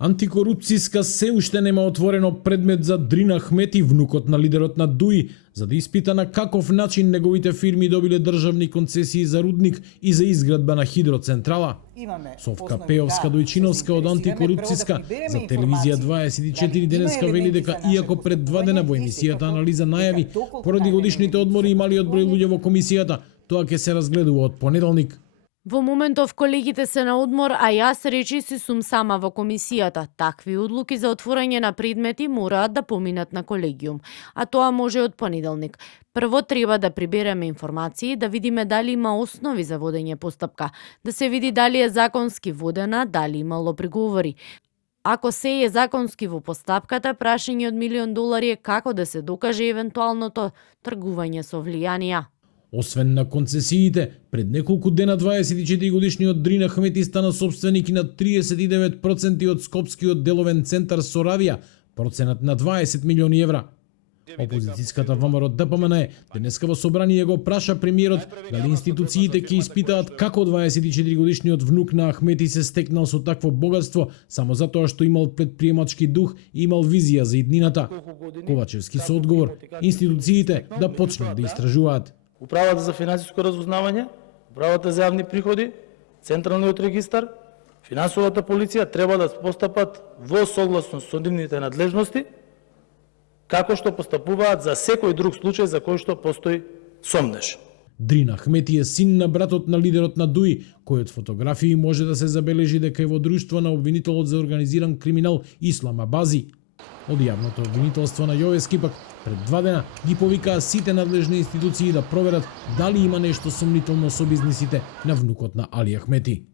Антикорупцијска се уште нема отворено предмет за Дрина Ахмети, внукот на лидерот на ДУИ, за да испита на каков начин неговите фирми добиле државни концесии за рудник и за изградба на хидроцентрала. Совка Пеовска Дојчиновска од Антикорупцијска за телевизија 24 денеска вели дека иако пред 2 дена во емисијата Анализа најави поради годишните одмори и малиот број луѓе во комисијата, тоа ќе се разгледува од понеделник. Во моментов колегите се на одмор, а јас речиси сум сама во комисијата. Такви одлуки за отворање на предмети мораат да поминат на колегиум, а тоа може од понеделник. Прво треба да прибереме информации, да видиме дали има основи за водење постапка, да се види дали е законски водена, дали имало приговори. Ако се е законски во постапката, прашање од $1.000.000 е како да се докаже евентуалното тргување со влијанија. Освен на концесиите, пред неколку дена 24 годишниот Дрина Ахмети стана собственик на 39% од Скопскиот деловен центар Соравија, проценат на 20 милиони евра. Опозицијската ВМРО ДПМН денеска во собрание го праша премиерот дали институциите ќе испитаат како 24 годишниот внук на Ахмети се стекнал со такво богатство само затоа што имал предприемачки дух и имал визија за иднината. Ковачевски со одговор, институциите да почнат да истражуваат. Управата за финансиско разузнавање, Управата за јавни приходи, Централниот регистар, Финансовата полиција треба да постапат во согласност со нивните надлежности, како што постапуваат за секој друг случај за кој што постои сомнеж. Дрина Ахмети е син на братот на лидерот на ДУИ, кој од фотографии може да се забележи дека е во друштво на обвинителот за организиран криминал Ислам Абази. Од јавното обвинителство на Јовески пак пред 2 дена ги повикаа сите надлежни институции да проверат дали има нешто сомнително со бизнисите на внукот на Али Ахмети.